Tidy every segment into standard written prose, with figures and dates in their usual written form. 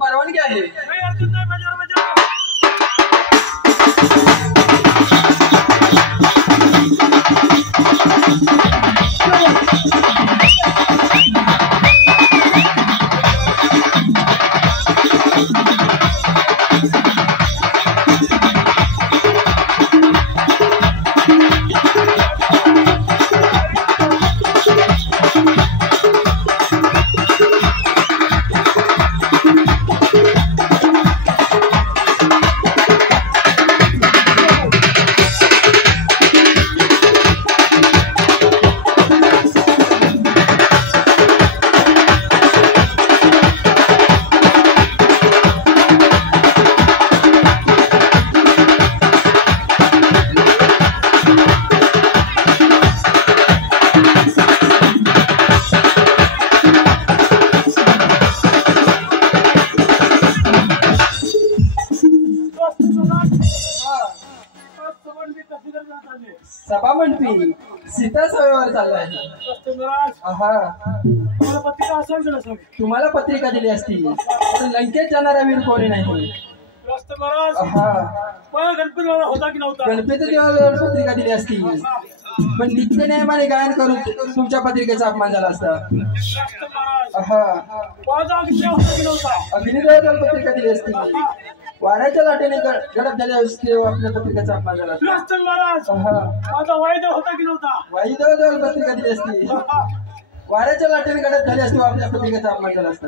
परवानगी आहे. सभा मंडपी सीता सभेवर चाललाय. तुम्हाला पत्रिका दिली असती पण लंकेत जाणारा वीर कोणी नाही. गणपती देवाला पत्रिका दिली असती पण नित्य नियमाने गायन करून तुमच्या पत्रिकेचा अपमान झाला असता. अग्निदेवाला पत्रिका दिली असती. वाऱ्याच्या लाटेने गडप झाले असते आपल्या पत्रिकेचा अपमान झाला असता. वायुदेवाला पत्रिका दिली असती. वाऱ्याच्या लाटेने गडप झाले असते आपल्या पत्रिकेचा अपमान झाला असता.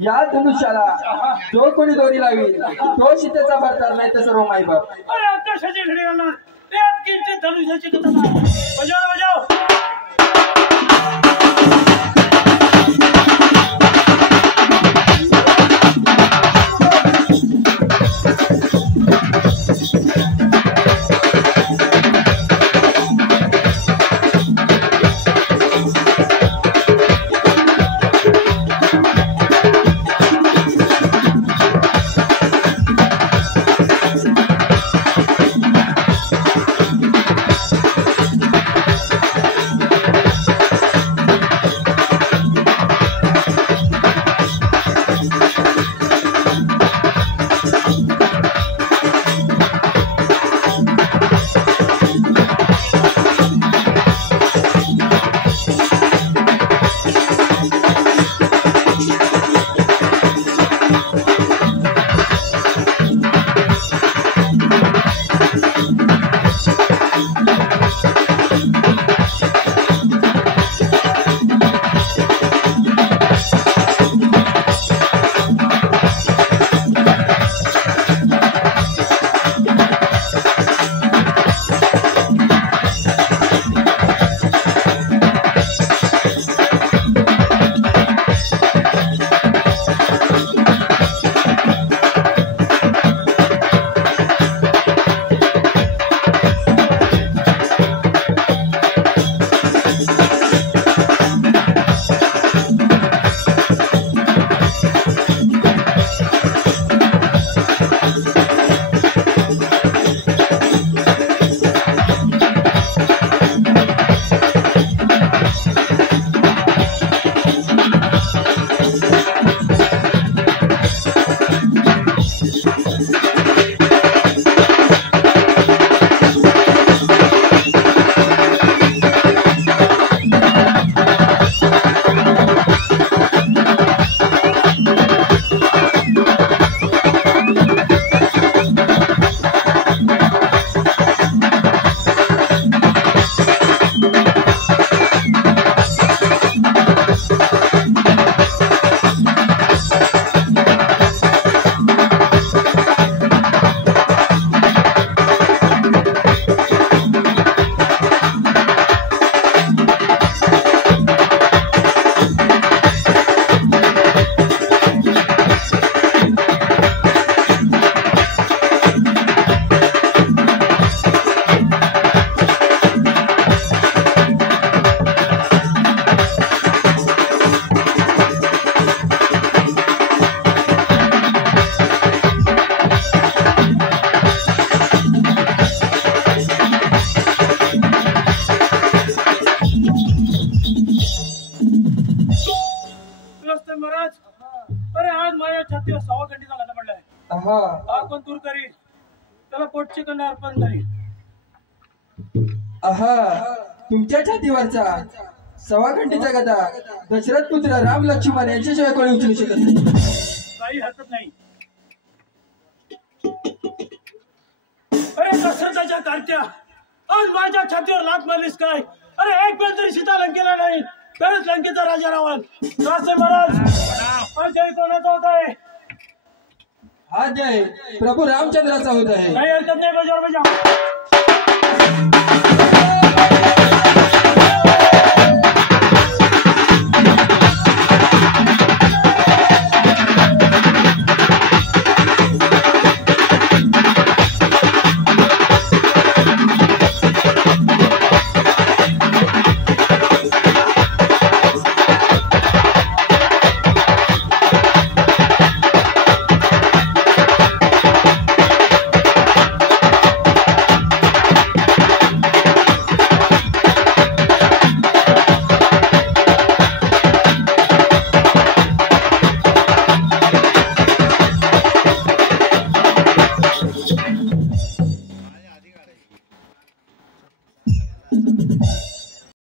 या धनुष्याला जो कोणी दोरी लावी तो सीतेचा भरतार नाही तर सर्व माईबाप. हा हा कोण दूर करील त्याला पोटचे कंड अर्पण करील. तुमच्या छातीवरचा सवाखंडीचा गदा दशरथ पुत्र राम लक्ष्मण यांच्याशिवाय कोणी उचलू शकत नाही. काही हरकत नाही. अरे दशरथाच्या कार्त्या आज माझ्या छातीवर लाथ मारलीस काय? अरे एक वेळ तरी सीता लंकेला नाही तरच लंकेचा राजा रावण. महाराज जय कोणाचा होत आहे? हा जय प्रभू रामचंद्राचा होत आहे. काही हरकत नाही. बजाव बजाव.